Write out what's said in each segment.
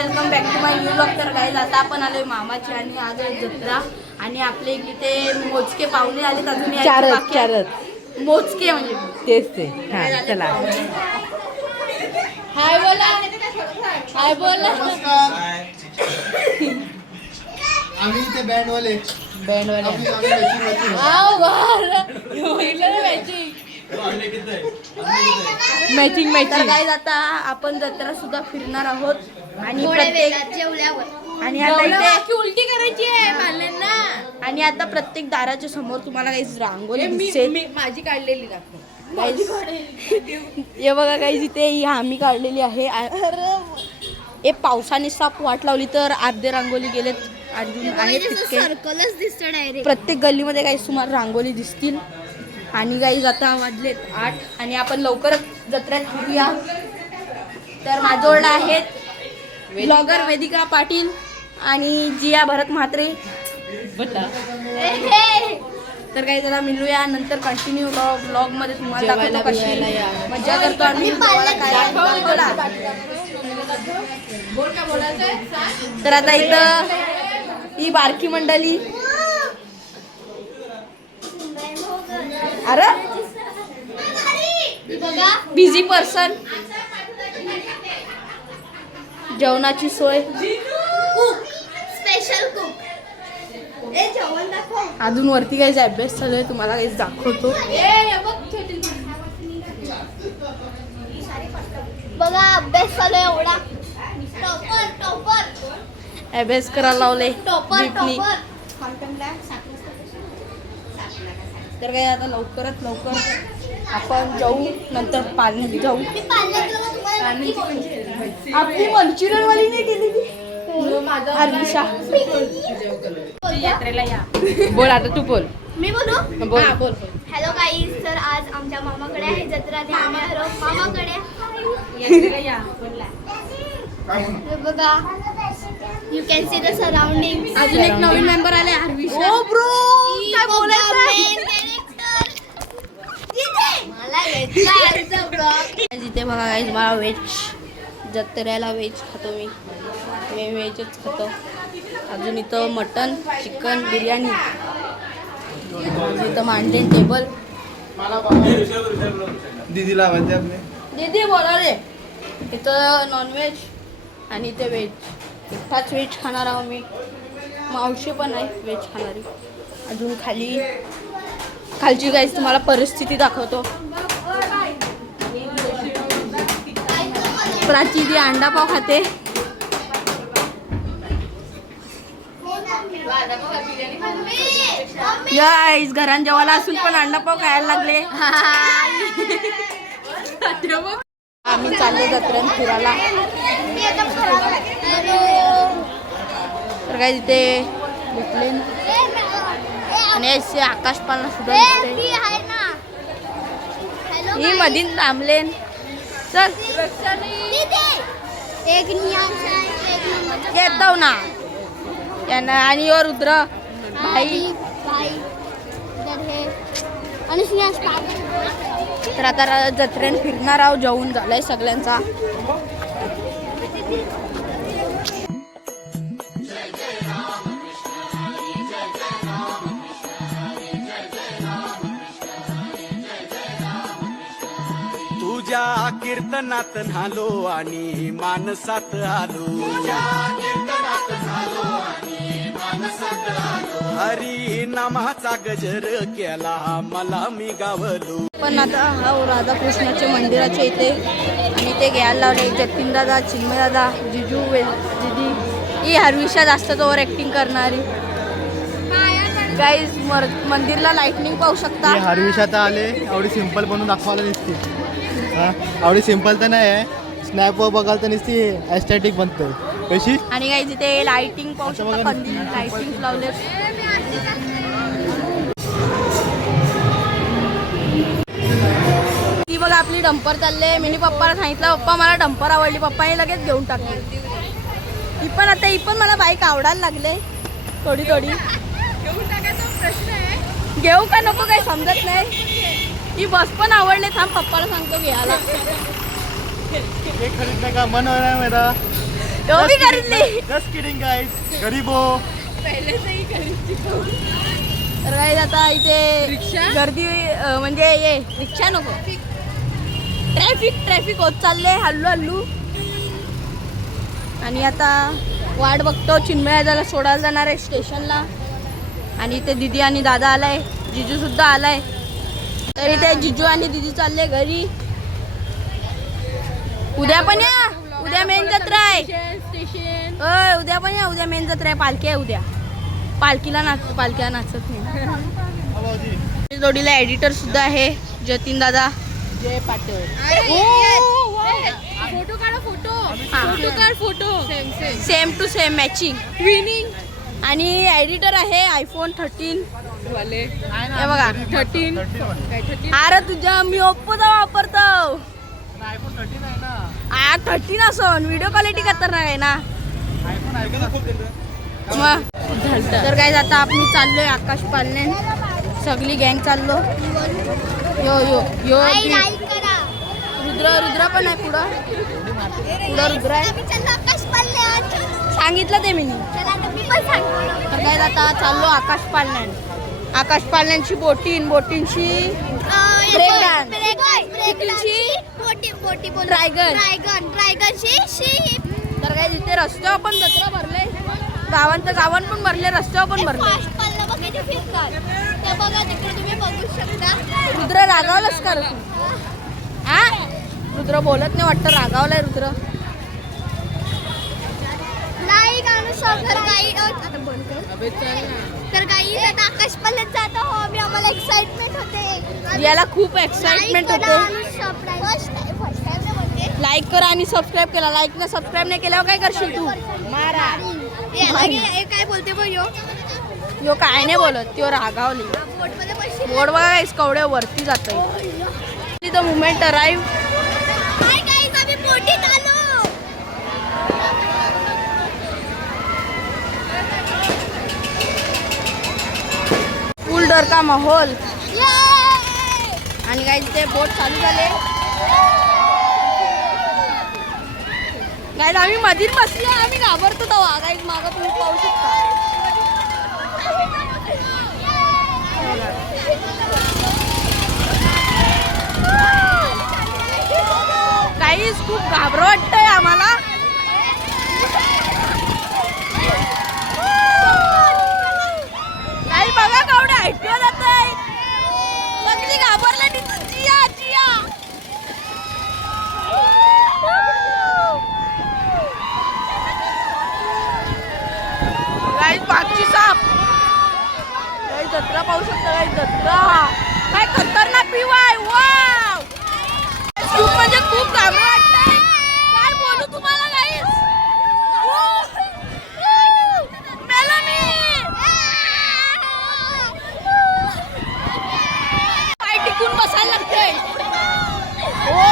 Welcome back to my new blog. तर guys आता आपण आलोय मामाची आणि आज आहे जत्रा आणि आपले इथे मोजके पाहुणे आलेत अजून चारच मोजके म्हणजे तेच ते. हा चला हाय बोला हाय बोला. आम्ही इथे बँडवाले मॅचिंग तर गाईज आता आपण जत्रा सुद्धा फिरणार आहोत आणि आणि आता इथे उलटी करायची आहे पाल्यांना. आणि आता प्रत्येक दाराच्या समोर तुम्हाला काही रांगोळी दिसेल. माझी काढलेली दाखव. हे बघा काही इथे ही आम्ही काढलेली आहे. हे पावसाने साप वाट लावली तर अर्धे रांगोळी गेलेत अजून आहेत तितके. प्रत्येक गल्लीमध्ये काही सुमार रांगोळी दिसतील. आणि गाईज आता वाजलेत 8 आणि आपण लवकरच जत्रेत फिरूया. तर माझ्याजवळ आहेत ब्लॉगर वेदिका पाटील आणि जिया भरत म्हात्रे. तर काही जरा मिळूया नंतर कंटिन्यू ब्लॉग मध्ये तुम्हाला दाखवतो कशी मजा करतो आम्ही. तर आता इथं ही बारकी मंडळी अरे बिझी पर्सन जेवणाची सोय स्पेशल कुक अजून वरती काही अभ्यास चालू आहे तुम्हाला काही दाखवतो. बघा अभ्यास चालू आहे एवढा. टॉपर अभ्यास करायला लावले टॉपर दीपनी. टॉपर. तर काही आता लवकरात लवकर आपण जाऊ नंतर पाण्यात जाऊ. आपली मंचुरियन वाली नाही केलेली हर्षा. यात्रेला या. बोल आता तू बोल. मी बोलू बोल. Hello guys. तर आज आमच्या मामाकडे आहे जत्रा. आम्ही आलो मामाकडे. बघा you can see the surrounding. अजून एक नवीन मेंबर आले हर्षा. ओ ब्रो काय बोलायचं. जिथे बघा गाईज मला व्हेज जत्रेला व्हेज खातो मी व्हेजच खातो. अजून इथं मटन चिकन बिर्याणी इथं मांडले टेबल. दीदीला आवाज आपले दीदी बोला रे. इथं नॉनव्हेज आणि इथे व्हेज. एकटाच व्हेज खाणार आहो मी. मावशी पण आहे व्हेज खाणारी. अजून खालची गाईज तुम्हाला परिस्थिती दाखवतो. प्राची ती अंडा पाव खाते. गाईज घरात जेवायला असून पण अंडा पाव खायला लागले. आम्ही चालले जत्रेत फिरायला. तर काय तिथे भेटले आणि असे आकाश पालना सुद्धा दिसते. ही मधीन थांबले. चल येतो ना त्यांना. आणि यो रुद्र भाई. तर आता जत्रेन फिरणार आहोत. जेवून झालाय सगळ्यांचा. तुझ्या कीर्तनात आलो आणि मानसात आलो. हरी नामाचा गजर केला मला मी गावलो. पण आता हा राधाकृष्णाच्या मंदिराच्या इथे आणि ते घ्यायला लावले जतीन दादा चिन्मय दादा जिजू दीदी. ही हरविषा जास्त ओव्हर ऍक्टिंग करणारी. गाईज मंदिरला लाइटनिंग पाहू शकता. हरविशात आले एवढी सिंपल बनवून दाखवायला दिसते. हा एवढी सिंपल तर नाही आहे. स्नॅप बघाल तर नुसती ॲस्थेटिक बनते कशी. आणि गाईज इथे लाइटिंग पाहू शकता. कंदील लाइटिंग लावले. ती बघा आपली डंपर चालले. मिनी पप्पाला सांगितलं पप्पा मला डंपर आवडली. पप्पाने लगेच घेऊन टाकली. ही पण मला बाईक आवडायला लागले थोडी. घेऊ का नको काही समजत नाही. ही बस पण आवडले. थांब पप्पाला सांगतो घ्यायला. खरीदने का मन हो रहा है मेरा. तो भी गरीबली. जस्ट किडिंग गाईज, गरीबो. तर काय आता इथे रिक्षा? गर्दी म्हणजे ये रिक्षा नको, ट्रॅफिक होत चालले हल्लू हल्लू. आणि आता वाट बघतो चिन्मय दादाला सोडायला जाणार आहे स्टेशनला. आणि इथे दीदी आणि दादा आलाय, जिजू सुद्धा आलाय. तर इथे जिजू आणि दीदी चालले घरी. उद्या पण या, उद्या मेन जत्रा आहे. उद्या पण या, उद्या मेन जत्रा आहे. पालखी आहे उद्या. पालखीला नाचत नाही. जोडीला एडिटर सुद्धा आहे जतीन दादा. जय पाटील. फोटो काढा, फोटो काढ, photo same to same matching. Twinning. आणि एडिटर आहे आयफोन 13 वाले. हे बघा 13. काय 13? अरे तुझ्या मी ओप्पोचा वापरतो. आयफोन 13 आहे ना. 13 असून व्हिडिओ क्वालिटी खतरनाक आहे ना. आयफोन ऐकायला खूप मग तर काय आता आपण चाललोय आकाश पालने, सगळी गँग चाललो. यो यो यो लाईक करा. रुद्र पण आहे पुढं रुद्र आहे. आम्ही चाललो आकाश पाल्ले. सांगितलं ते मी. चला आता मी पण सांगतो. तर काय आता चाललो आकाश पालण्यांची बोटींची ब्रेक डान्स. ड्रॅगनची तर काय तिथे रस्त्यावर पण जत्रा भरले, गावान पण भरले, रस्त्यावर पण भरले. फास्ट पल्ला बघायचे फिरतात ते बघा तिकडे तुम्ही बघू शकता. रुद्र रागावलाच कर हा. रुद्र बोलत नाही वाटतं, रागावलाय रुद्र. लाईक आणि सबस्क्राईब आता बंद कर. तर काही आता आकाश पल्ल्यात जातो हो आम्ही. आम्हाला एक्साइटमेंट होते. याला खूप एक्साइटमेंट होते. फर्स्ट टाइम म्हणते. लाईक करा आणि सबस्क्राईब केला. लाईक न सबस्क्राईब नाही केल्यावर काय करशील तू? मारा. हे काय बोलते बघ यो काय नाही बोलत, त्यो रागावली. बोटमध्ये पैसे बोर्ड बघा गाईस कवड्या वरती जातोय. तिथं मुमेंट अराईव्ह. काय गाईस आम्ही बोटीत आलो. फुल डर का माहोल. Yay! आणि गाईस ते बोट चालू झाले. गाईस आम्ही मधीच बसलो, आम्ही घाबरतो तेव्हा. गाईस मागं तुम्ही पाहू शकता. गाईस खूप घाबर वाटतंय आम्हाला. गाईस बघा केवढे ऐकलं जातंय. सगळी घाबरला तिथून. जिया जिया गाईस मागची साप. गाईस जत्रा पाहू शकता. गाईस जत्रा काय खतरनाक व्ह्यू आहे. वाव खूप म्हणजे खूप घाबर वाटतंय. काय बोलू तुम्हाला गाईस. मेलो मी. पाय टिकून बसायला लागतंय. हो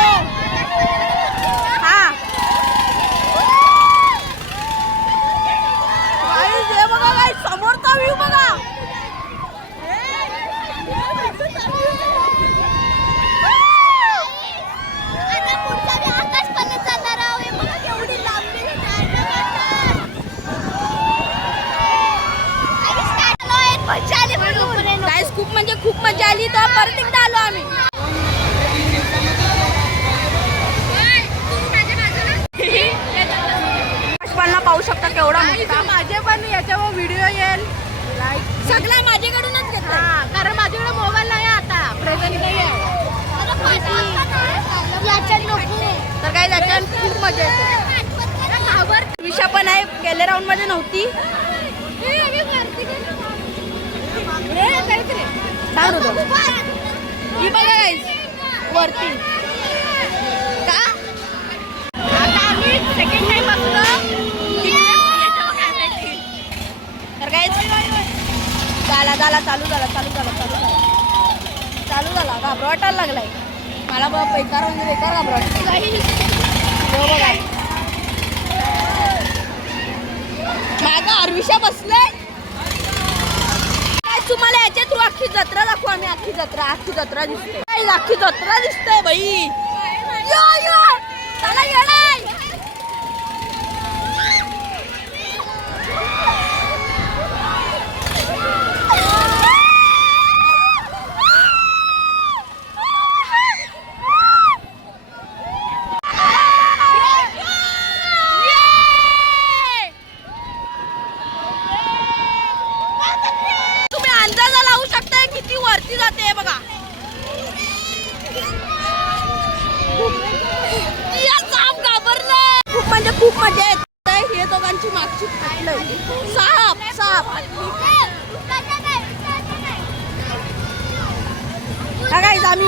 हा गाईस हे बघा. गाईस समोरचा व्ह्यू बघा. आता पुढचा मी आकाश पल्ल्यात जाणार आहोत. हे बघा केवढी लांबी गाईस खूप म्हणजे खूप मजा आली. तर परत एकदा आलो आम्ही. आकाशपालना पाहू शकता केवढा मोठा. माझे पण याच्यावर व्हिडिओ येईल. सगळा माझ्याकडूनच घेतला. कारण माझ्याकडे मोबाईल नाही आता, प्रेझेंट नाही आहे. तर काय त्याच्यात खूप मजा येते. विषा पण आहे, गेल्या राऊंड मध्ये नव्हती. सांग होतो ही बघा गाईस वरती. का आता आम्ही सेकंड टाइम बसलो. तर गाईस झाला चालू झाला घाबर वाटायला लागलाय मला. बघ बेकार म्हणजे बेकार घाबर वाटत. माझा अरविशा बसलाय. तुम्हाला याच्या थ्रू अख्खी जत्रा दाखवू आम्ही. अख्खी जत्रा दिसते. अख्खी जत्रा दिसते बाई. यो यो चला येणार.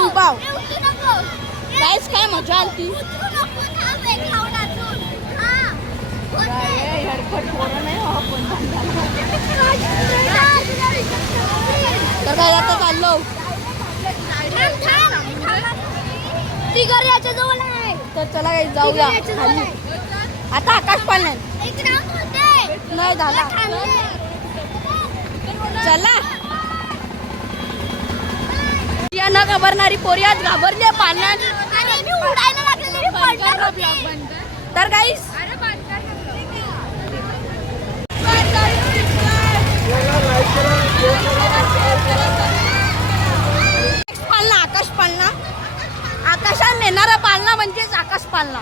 पाव ए, उतरू नको. ए, काहीच काय मजा आली उतरू नको, थांब, एक खाऊन अजून. हा. होते. तर काय आता चाललो थांब, थांब. तिघर याच्या जवळ आहे. तर चला काही जाऊया तिघर याच्या जवळ खाली. आहे. आता आकाश पाळणार एक राऊंड होते. नाही झाला थांबले. चला या न घाबरणारी पोरी आज घाबरली आहे पाण्यात. अरे मी उडायला लागलेली, मी पडणार होती. तर गाईस पालना आकाश पालना आकाशात नेणारा पालना म्हणजेच आकाश पालना.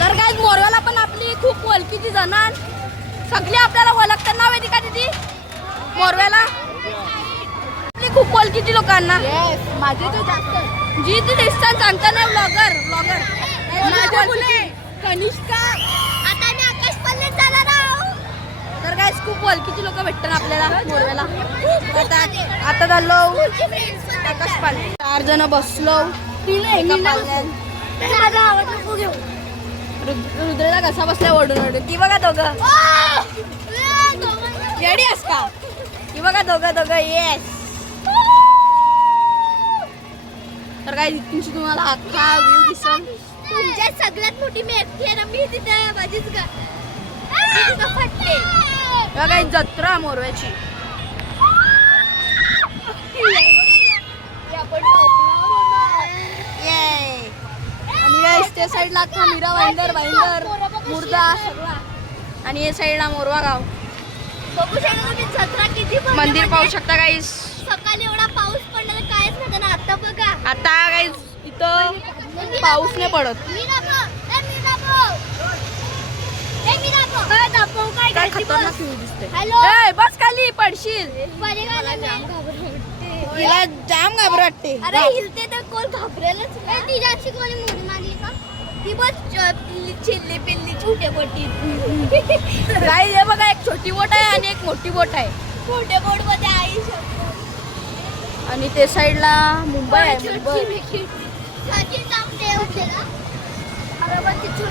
तर काय मोरवाला पण आपली खूप ओळखीची जण सगळी आपल्याला ओळखतात नाव येते का दीदी मोरव्याला आपली खूप ओळखीची लोकांना माझे तो जास्त जी ती दिसतात सांगता नाही ब्लॉगर माझ्या मुले कनिष्का आता मी आकाश पल्लेत जाणार आहोत. तर काय खूप ओळखीची लोक भेटतात आपल्याला मोरव्याला. आता झालो आकाश पालना 4 जण बसलो एका पालण्यात. माझा आवाज नको घेऊ. रुद्रेला कसा बसला ओढून ती बघा दोघं रेडी आहेस का ती बघा दोघं येस. तर काय तुमची तुम्हाला अख्खा व्ह्यू दिसेल. तुमच्या सगळ्यात मोठी मी एकटी आहे ना, मी तिथे माझीच मी तिथं फटते. बघा ही जत्रा मोरव्याची. Yay. आणि या त्या साईडला अख्खा मीरा भाईंदर मुर्दा सगळा आणि या साईडला मोरवा गाव बघू शकता तुम्ही जत्रा किती भरली. मंदिर पाहू म्हणजे शकता गाईस. सकाळी एवढा पाऊस पडला तर कायच नव्हतं ना, आता बघा. आता गाईस इथं पाऊस नाही पडत. काय खतरनाक व्ह्यू दिसते. हॅलो. ए, बस खाली पडशील. अरे तिला जाम घाबर वाटते. हिलते तर कोण घाबरेलच नाही. तिच्या अशी कोणी मोरी मारली का? ती बस चिल्ली पिल्ली छोटे बोटी. गाईस हे बघा एक छोटी बोट आहे आणि एक मोठी बोट आहे छोटे बोट मध्ये आई आणि ते साईडला मुंबई आहे मुंबई.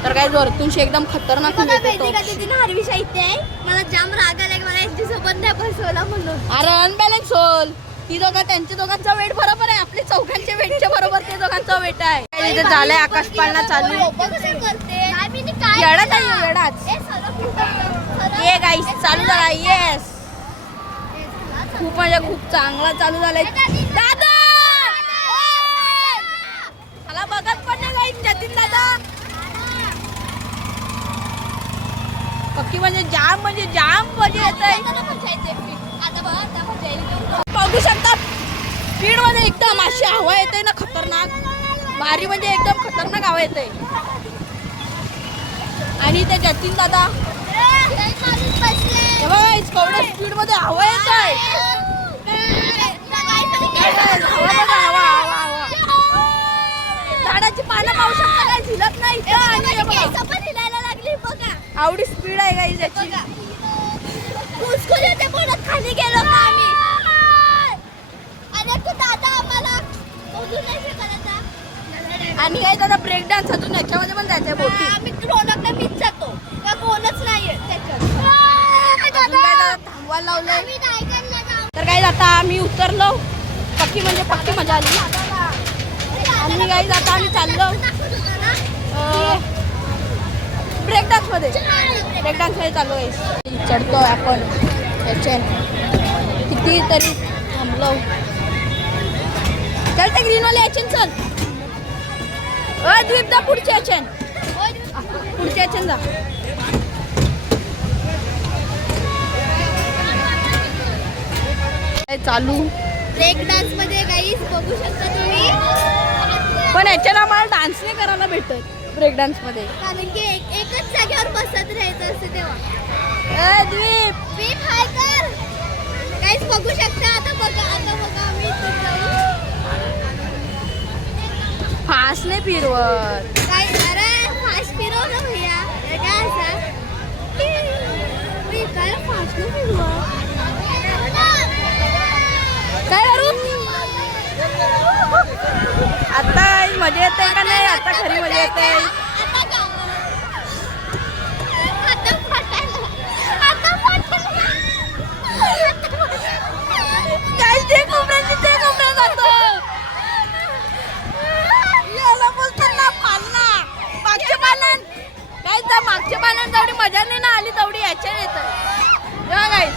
तर काय वरतून एकदम खतरनाक बघा view येतो. वेदिका दीदी हारविशा इथे आहे. मला जाम राग आला की मला यांच्यासोबत नाही बसवला म्हणून. अरे अनबॅलन्स होल. ती दोघं त्यांच्या दोघांचा वेट बरोबर आहे आपले चौघांच्या वेटच्या बरोबर ते दोघांचा वेट आहे. इथे झालंय आकाश पाळणा चालू. येडाच आहे येडाच. ये गाईस चालू झाला. येस खूप म्हणजे खूप चांगला चालू झालाय. दादा मला बघत पण नाही गाईस जतीन दादा. पक्की म्हणजे जाम मजा येत आहे. बघू शकता स्पीड मध्ये एकदम अशी हवा येते ना खतरनाक भारी म्हणजे एकदम खतरनाक हवा येते. आणि ते जतीन दादा केवढं स्पीड मध्ये हवा येत आहे. झाडाची पानं पाहू शकता काय झिलत नाही इथं. आणि हे बघा, आवडी स्पीड आहे गाईस याची. खाली गेलो का आम्ही. अरे तू दादा आम्हाला बोलू नाही शकत आता. आणि काय दादा ब्रेक डान्स अजून याच्यामध्ये पण जायचंय बोटी. आम्ही रोडला मीच जातो का कोणच नाहीये त्याच्यात. अजून काय दादा थांबवायला लावलंय. आम्ही रायगडला जाऊ. तर काय आता आम्ही उतरलो. पक्की म्हणजे पक्की मजा आली. आणि काय आता आम्ही चाललो ब्रेक डान्स मध्ये चाललो गाईस. चढतोय आपण याच्या किती तरी थांबलो. चल ते ग्रीन वाले याचे चल. द्वीप जा पुढच्या याच्यान जा. चालू ब्रेक डान्स मध्ये गाईस बघू शकता तुम्ही. पण याच्यानं आम्हाला डान्स नाही करायला भेटत ब्रेक डान्स मध्ये. कारण की एकच जागेवर बसत राहायचं असतं तेव्हा. द्वीप स्वीप हाय तर गाईस बघू शकता. आता बघा आम्ही इथं जाऊ. फास्ट नाही फिरवत. काय अरे फास्ट फिरव ना भैया. हे काय असं मी काय फास्ट नाही फिरवत. काय करू आता मजा येते का नाही आता खरी मजा येते काय ते कोपऱ्यात जातो याला बोलताना पालना मागच्या पालन काय तर मागच्या पालन तेवढी मजा नाही ना आली तेवढी याच्या येतं काय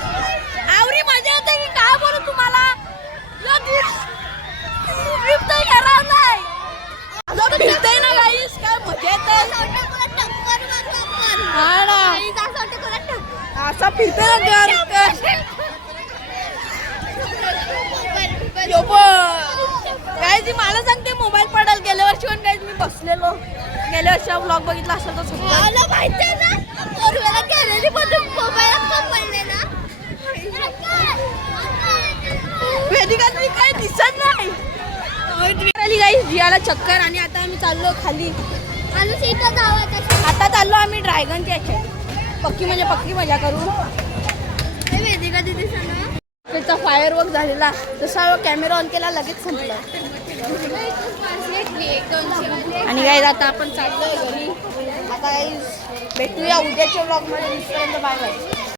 आवडी मजा येते की काय बोलू तुम्हाला फिरतय ना गाईस काय मजा येते हा ना असा फिरतोय ना काय ती मला सांगते मोबाईल पडेल गेल्या वर्षी पण काय मी बसलेलो गेल्या वर्षी ब्लॉग बघितला असेल तर वेदिका काय दिसत नाही गाईस जियाला चक्कर आणि आता आम्ही चाललो खाली आता चाललो आम्ही ड्रॅगनच्या याच्यात पक्की म्हणजे पक्की मजा करू त्याचा फायरवर्क झालेला तसा कॅमेरा ऑन केला लगेच संपला आणि गाईज आता आपण चाललोय घरी आता गाईज भेटूया उद्याच्या ब्लॉग मध्ये बाय बाय